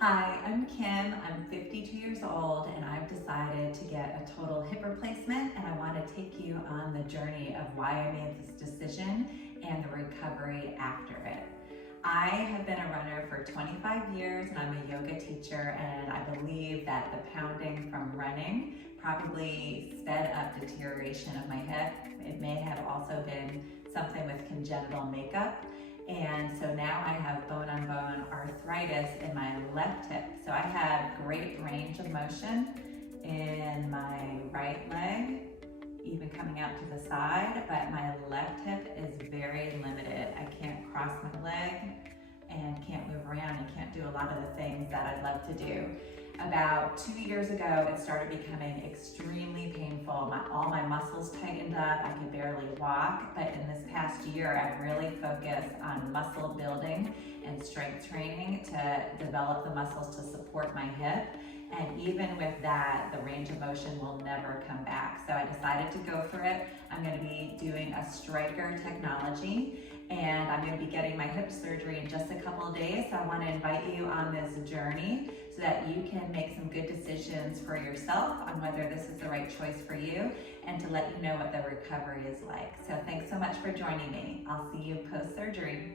Hi, I'm Kim. I'm 52 years old and I've decided to get a total hip replacement, and I want to take you on the journey of why I made this decision and the recovery after it. I have been a runner for 25 years and I'm a yoga teacher, and I believe that the pounding from running probably sped up deterioration of my hip. It may have also been something with congenital makeup. And so now I have bone-on-bone arthritis in my left hip. So I have great range of motion in my right leg, even coming out to the side, but my left hip is very limited. I can't cross my leg and can't move around and can't do a lot of the things that I'd love to do. About 2 years ago, it started becoming extremely painful. All my muscles tightened up. I could barely walk. But in this past year, I've really focused on muscle building and strength training to develop the muscles to support my hip. And even with that, the range of motion will never come back. So I decided to go for it. I'm going to be doing a Stryker technology, and I'm going to be getting my hip surgery in just a couple of days. So I want to invite you on this journey so that you can make some good decisions for yourself on whether this is the right choice for you, and to let you know what the recovery is like. So thanks so much for joining me. I'll see you post-surgery.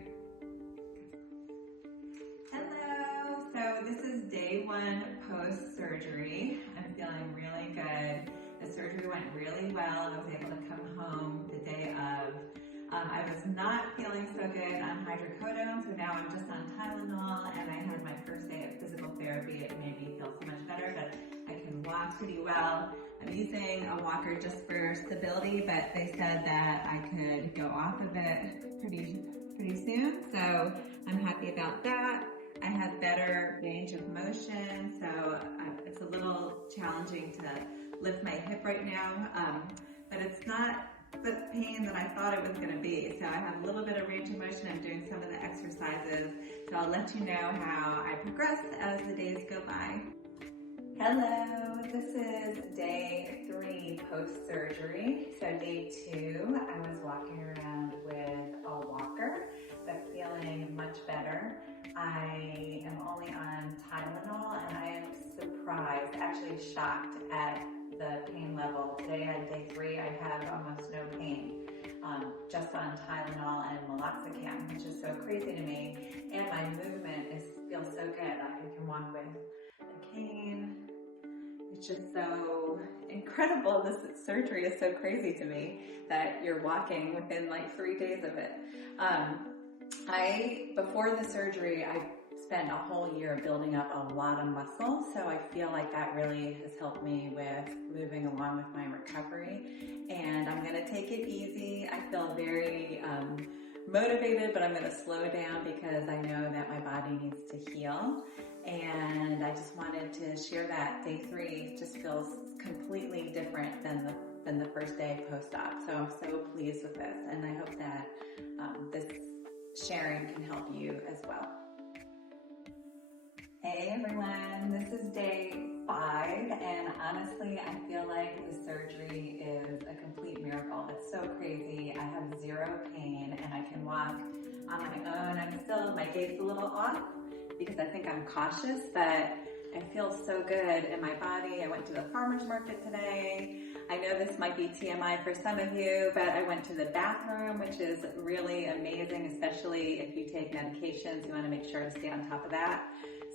Hello, so this is day 1 post-surgery. I'm feeling really good. The surgery went really well. I was able to come home the day of. I was not feeling so good on hydrocodone, so now I'm just on Tylenol, and I had my first day of physical therapy. It made me feel so much better, but I can walk pretty well. I'm using a walker just for stability, but they said that I could go off of it pretty soon, so I'm happy about that. I have better range of motion, so it's a little challenging to lift my hip right now, but it's not the pain that I thought it was going to be. So I have a little bit of range of motion. I'm doing some of the exercises, so I'll let you know how I progress as the days go by. Hello, this is day 3 post-surgery. So day 2, I was walking around with a walker, but feeling much better. I am only on Tylenol, and I am surprised, actually shocked at the pain level. Today on day 3, I have almost no pain, just on Tylenol and meloxicam, which is so crazy to me. And my movement feels so good. I can walk with a cane. It's just so incredible. This surgery is so crazy to me that you're walking within like 3 days of it. Before the surgery, I spent a whole year building up a lot of muscle, so I feel like that really has helped me with moving along with my recovery. And I'm going to take it easy. I feel very motivated, but I'm going to slow down because I know that my body needs to heal. And I just wanted to share that day 3 just feels completely different than the first day post-op. So I'm so pleased with this, and I hope that this sharing can help you as well. Hey everyone, this is day 5, and honestly I feel like the surgery is a complete miracle. It's so crazy. I have 0 pain and I can walk on my own. My gait's a little off because I think I'm cautious, but I feel so good in my body. I went to the farmer's market today. I know this might be TMI for some of you, but I went to the bathroom, which is really amazing, especially if you take medications. You want to make sure to stay on top of that.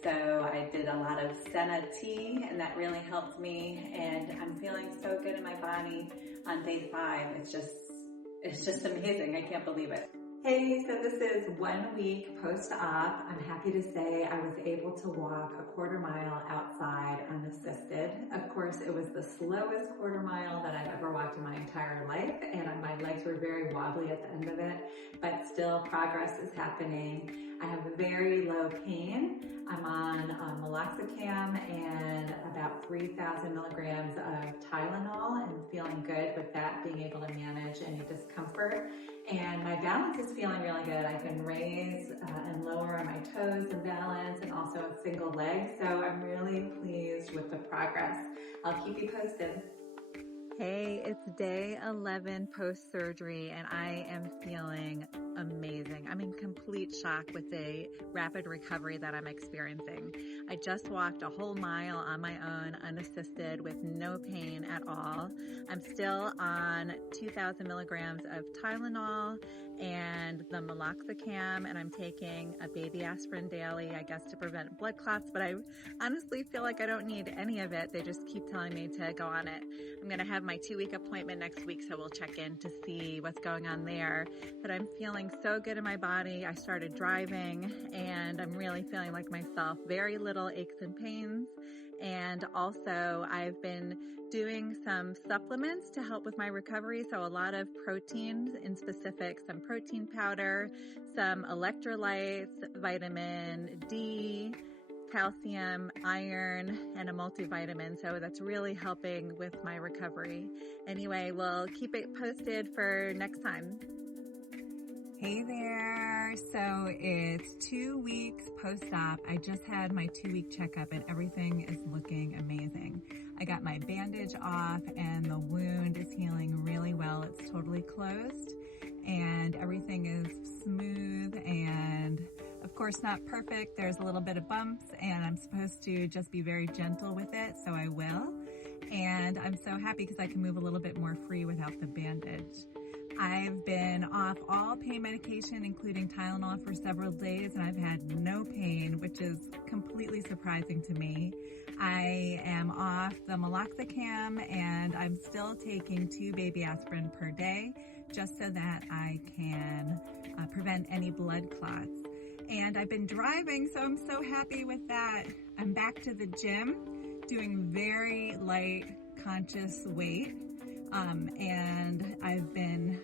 So I did a lot of Senna tea, and that really helped me, and I'm feeling so good in my body on day 5. It's just amazing. I can't believe it. Hey, so this is 1 week post-op. I'm happy to say I was able to walk a quarter mile outside unassisted. Of course, it was the slowest quarter mile that I've ever walked in my entire life, and my legs were very wobbly at the end of it, but still progress is happening. I have very low pain. I'm on meloxicam and about 3,000 milligrams of Tylenol, and feeling good with that, being able to manage any discomfort. And my balance is feeling really good. I can raise and lower my toes and balance, and also a single leg. So I'm really pleased with the progress. I'll keep you posted. Hey, it's day 11 post-surgery and I am feeling amazing. I'm in complete shock with the rapid recovery that I'm experiencing. I just walked a whole mile on my own, unassisted, with no pain at all. I'm still on 2,000 milligrams of Tylenol and the meloxicam, and I'm taking a baby aspirin daily, I guess, to prevent blood clots, but I honestly feel like I don't need any of it. They just keep telling me to go on it. I'm going to have my 2-week appointment next week, so we'll check in to see what's going on there. But I'm feeling so good in my body. I started driving and I'm really feeling like myself. Very little aches and pains. And also I've been doing some supplements to help with my recovery. So a lot of proteins, in specific, some protein powder, some electrolytes, vitamin D, calcium, iron, and a multivitamin. So that's really helping with my recovery. Anyway, we'll keep it posted for next time. Hey there. So it's 2 weeks post-op. I just had my 2-week checkup and everything is looking amazing. I got my bandage off and the wound is healing really well. It's totally closed and everything is smooth and of course not perfect. There's a little bit of bumps and I'm supposed to just be very gentle with it, so I will. And I'm so happy because I can move a little bit more free without the bandage. I've been off all pain medication, including Tylenol, for several days, and I've had no pain, which is completely surprising to me. I am off the meloxicam, and I'm still taking 2 baby aspirin per day, just so that I can prevent any blood clots. And I've been driving, so I'm so happy with that. I'm back to the gym, doing very light conscious weight. And I've been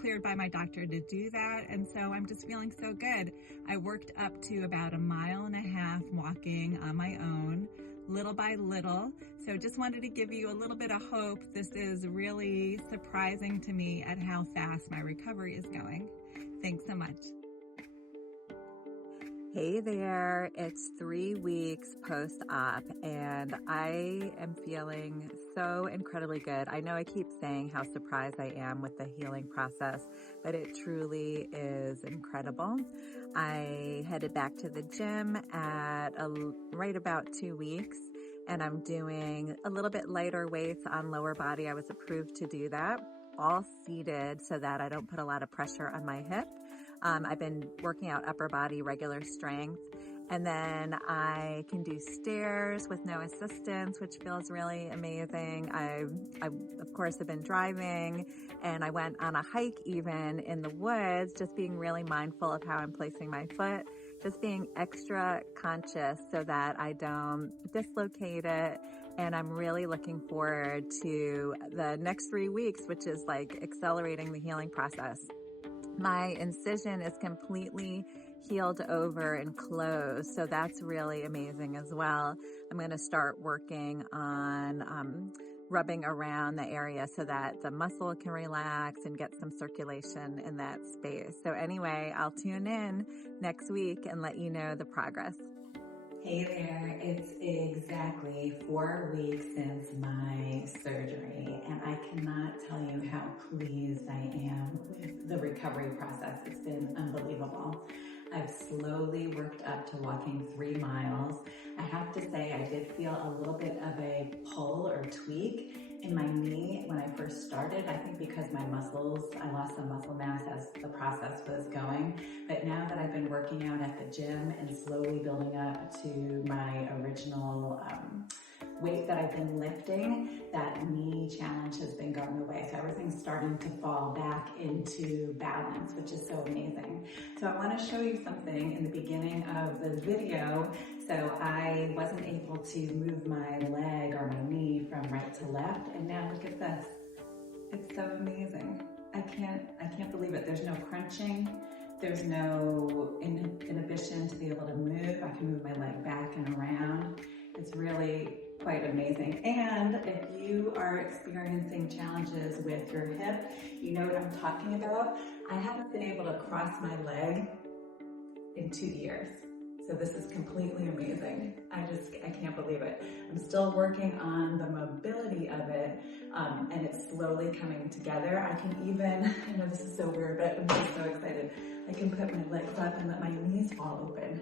cleared by my doctor to do that, and so I'm just feeling so good. I worked up to about 1.5 miles walking on my own, little by little, so just wanted to give you a little bit of hope. This is really surprising to me at how fast my recovery is going. Thanks so much. Hey there, it's 3 weeks post-op and I am feeling so incredibly good. I know I keep saying how surprised I am with the healing process, but it truly is incredible. I headed back to the gym at right about 2 weeks and I'm doing a little bit lighter weights on lower body. I was approved to do that, all seated so that I don't put a lot of pressure on my hip. I've been working out upper body, regular strength, and then I can do stairs with no assistance, which feels really amazing. I of course, have been driving, and I went on a hike even in the woods, just being really mindful of how I'm placing my foot, just being extra conscious so that I don't dislocate it. And I'm really looking forward to the next 3 weeks, which is like accelerating the healing process. My incision is completely healed over and closed, so that's really amazing as well. I'm going to start working on rubbing around the area so that the muscle can relax and get some circulation in that space. So anyway, I'll tune in next week and let you know the progress. Hey there, it's exactly 4 weeks since my surgery, and I cannot tell you how pleased I am with the recovery process. It's been unbelievable. I've slowly worked up to walking 3 miles. I have to say I did feel a little bit of a pull or tweak in my knee when I first started. I think because my muscles, I lost some muscle mass as the process was going. But now that I've been working out at the gym and slowly building up to my original weight that I've been lifting, that knee challenge has been going away. So everything's starting to fall back into balance, which is so amazing. So I want to show you something in the beginning of the video. So I wasn't able to move my leg or my knee from right to left, and now look at this. It's so amazing. I can't believe it. There's no crunching. There's no inhibition to be able to move. I can move my leg back and around. It's really quite amazing. And if you are experiencing challenges with your hip, you know what I'm talking about. I haven't been able to cross my leg in 2 years. So this is completely amazing. I can't believe it. I'm still working on the mobility of it, and it's slowly coming together. I can even, I know this is so weird, but I'm just so excited. I can put my legs up and let my knees fall open.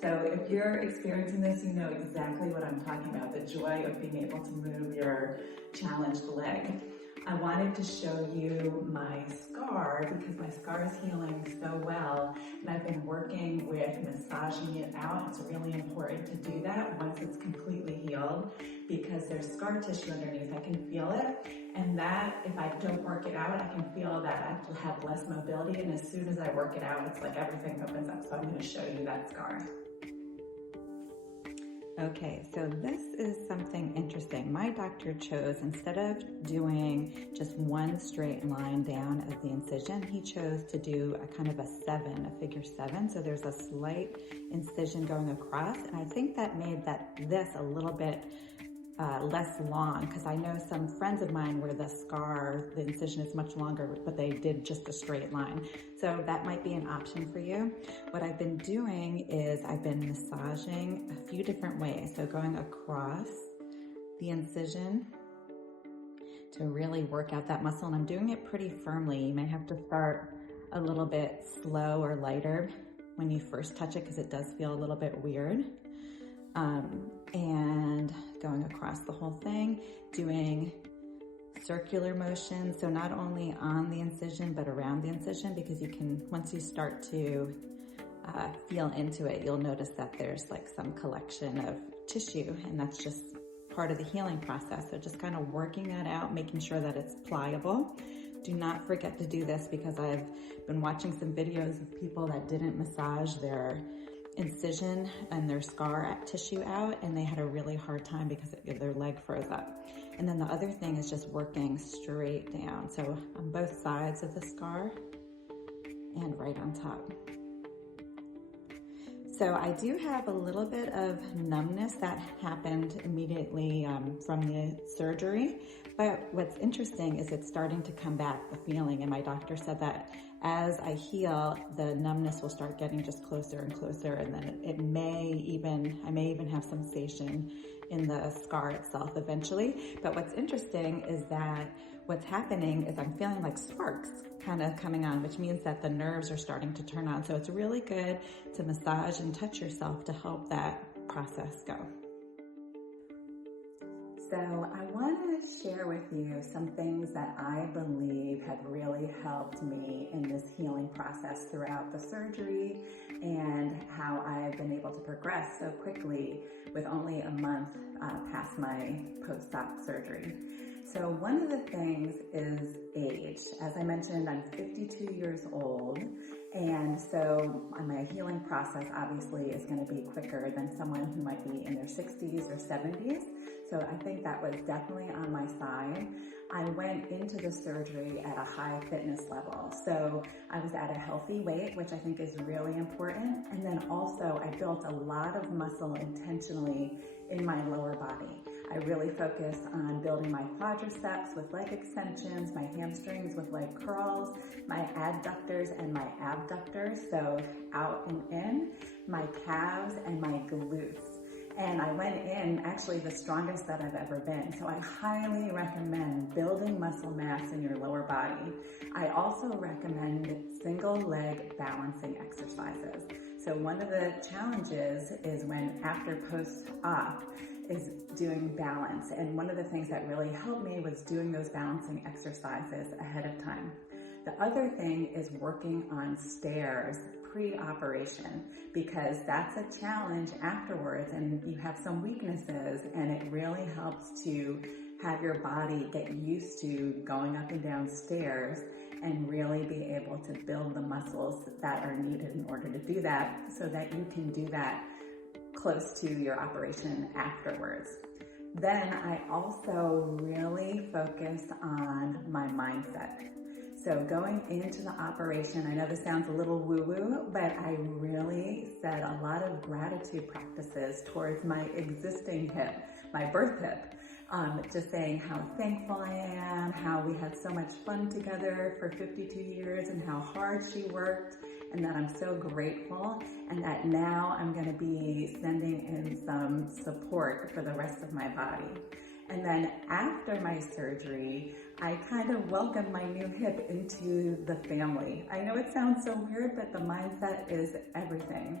So if you're experiencing this, you know exactly what I'm talking about, the joy of being able to move your challenged leg. I wanted to show you my scar because my scar is healing so well, and I've been working with massaging it out. It's really important to do that once it's completely healed because there's scar tissue underneath. I can feel it, and that, if I don't work it out, I can feel that I have less mobility, and as soon as I work it out, it's like everything opens up. So I'm going to show you that scar. Okay, so this is something interesting. My doctor chose, instead of doing just one straight line down of the incision, he chose to do a kind of a figure 7. So there's a slight incision going across, and I think that made this a little bit less long, because I know some friends of mine where the incision is much longer, but they did just a straight line. So that might be an option for you. What I've been doing is I've been massaging a few different ways. So going across the incision to really work out that muscle, and I'm doing it pretty firmly. You may have to start a little bit slow or lighter when you first touch it because it does feel a little bit weird. And going across the whole thing, doing circular motion. So not only on the incision, but around the incision, because you can, once you start to feel into it, you'll notice that there's like some collection of tissue, and that's just part of the healing process. So just kind of working that out, making sure that it's pliable. Do not forget to do this because I've been watching some videos of people that didn't massage their incision and their scar tissue out, and they had a really hard time because their leg froze up. And then the other thing is just working straight down. So on both sides of the scar and right on top. So I do have a little bit of numbness that happened immediately from the surgery, but what's interesting is it's starting to come back, the feeling, and my doctor said that as I heal, the numbness will start getting just closer and closer, and then I may even have sensation in the scar itself eventually. But what's interesting is that what's happening is I'm feeling like sparks kind of coming on, which means that the nerves are starting to turn on. So it's really good to massage and touch yourself to help that process go. So I want to share with you some things that I believe have really helped me in this healing process throughout the surgery, and how I've been able to progress so quickly with only a month past my post-op surgery. So one of the things is age. As I mentioned, I'm 52 years old, and so my healing process obviously is going to be quicker than someone who might be in their 60s or 70s. So I think that was definitely on my side. I went into the surgery at a high fitness level. So I was at a healthy weight, which I think is really important. And then also I built a lot of muscle intentionally in my lower body. I really focused on building my quadriceps with leg extensions, my hamstrings with leg curls, my adductors and my abductors, so out and in, my calves and my glutes. And I went in actually the strongest that I've ever been. So I highly recommend building muscle mass in your lower body. I also recommend single leg balancing exercises. So one of the challenges is when after post-op is doing balance. And one of the things that really helped me was doing those balancing exercises ahead of time. The other thing is working on stairs pre-operation, because that's a challenge afterwards and you have some weaknesses, and it really helps to have your body get used to going up and down stairs and really be able to build the muscles that are needed in order to do that, so that you can do that close to your operation afterwards. Then I also really focused on my mindset. So going into the operation, I know this sounds a little woo-woo, but I really said a lot of gratitude practices towards my existing hip, my birth hip. Just saying how thankful I am, how we had so much fun together for 52 years and how hard she worked, and that I'm so grateful, and that now I'm going to be sending in some support for the rest of my body. And then after my surgery, I kind of welcomed my new hip into the family. I know it sounds so weird, but the mindset is everything.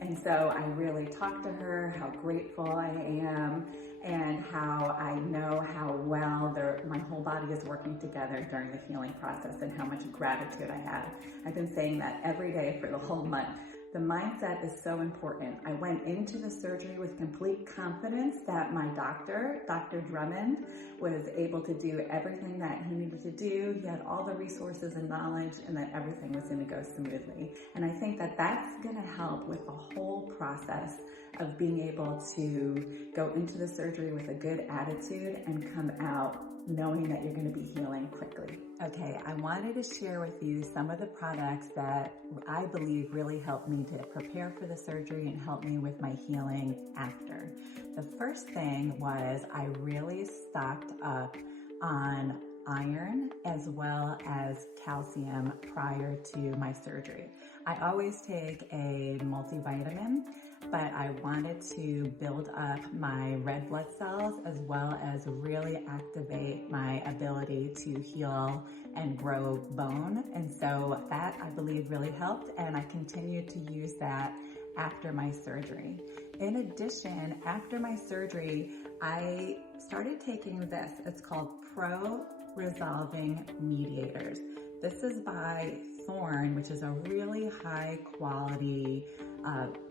And so I really talked to her how grateful I am and how I know how well my whole body is working together during the healing process and how much gratitude I have. I've been saying that every day for the whole month. The mindset is so important. I went into the surgery with complete confidence that my doctor, Dr. Drummond, was able to do everything that he needed to do. He had all the resources and knowledge, and that everything was going to go smoothly. And I think that that's going to help with the whole process of being able to go into the surgery with a good attitude and come out knowing that you're going to be healing quickly. Okay, I wanted to share with you some of the products that I believe really helped me to prepare for the surgery and help me with my healing after. The first thing was I really stocked up on iron as well as calcium prior to my surgery. I always take a multivitamin, but I wanted to build up my red blood cells as well as really activate my ability to heal and grow bone. And so that I believe really helped, and I continue to use that after my surgery. In addition, after my surgery, I started taking this. It's called Pro-Resolving Mediators. This is by Thorne, which is a really high quality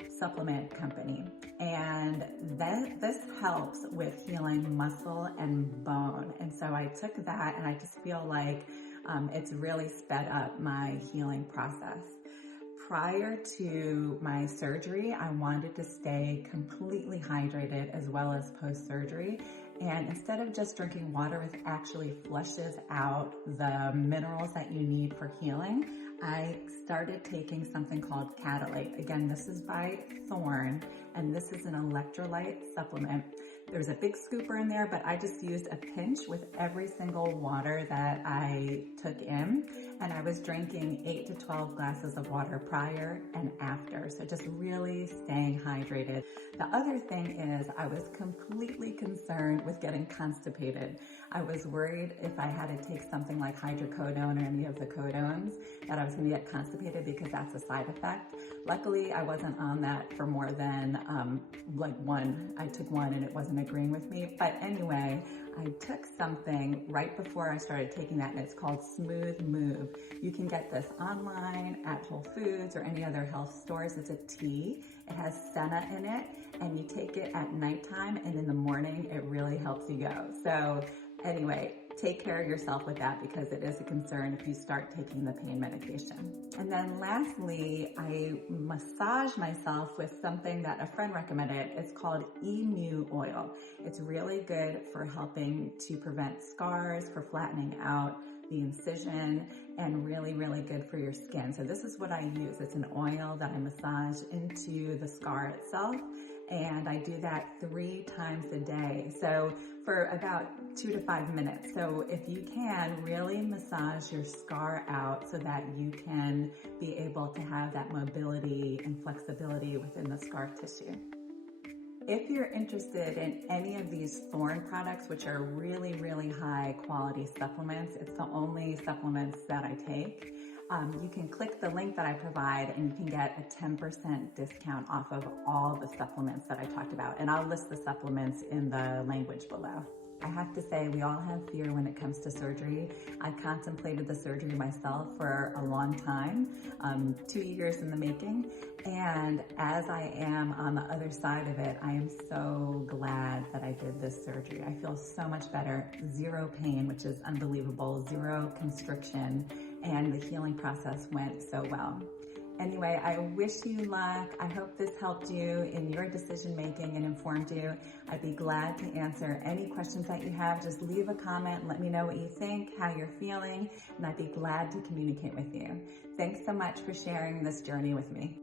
supplement company. And this helps with healing muscle and bone. And so I took that, and I just feel like it's really sped up my healing process. Prior to my surgery, I wanted to stay completely hydrated as well as post-surgery. And instead of just drinking water, which actually flushes out the minerals that you need for healing, I started taking something called Catalate. Again, this is by Thorne, and this is an electrolyte supplement. There's a big scooper in there, but I just used a pinch with every single water that I took in, and I was drinking 8 to 12 glasses of water prior and after, so just really staying hydrated. The other thing is I was completely concerned with getting constipated. I was worried if I had to take something like hydrocodone or any of the codones that I was going to get constipated because that's a side effect. Luckily, I wasn't on that for more than one. I took one and it wasn't agreeing with me. But anyway, I took something right before I started taking that, and it's called Smooth Move. You can get this online at Whole Foods or any other health stores. It's a tea. It has senna in it, and you take it at nighttime, and in the morning, it really helps you go. So anyway, take care of yourself with that because it is a concern if you start taking the pain medication. And then lastly, I massage myself with something that a friend recommended. It's called Emu Oil. It's really good for helping to prevent scars, for flattening out the incision, and really, really good for your skin. So this is what I use. It's an oil that I massage into the scar itself, and I do that 3 times a day. So for about 2 to 5 minutes. So if you can, really massage your scar out so that you can be able to have that mobility and flexibility within the scar tissue. If you're interested in any of these Thorne products, which are really, really high quality supplements, it's the only supplements that I take. You can click the link that I provide and you can get a 10% discount off of all the supplements that I talked about. And I'll list the supplements in the language below. I have to say, we all have fear when it comes to surgery. I contemplated the surgery myself for a long time, 2 years in the making. And as I am on the other side of it, I am so glad that I did this surgery. I feel so much better, 0 pain, which is unbelievable, 0 constriction, and the healing process went so well. Anyway, I wish you luck. I hope this helped you in your decision making and informed you. I'd be glad to answer any questions that you have. Just leave a comment and let me know what you think, how you're feeling, and I'd be glad to communicate with you. Thanks so much for sharing this journey with me.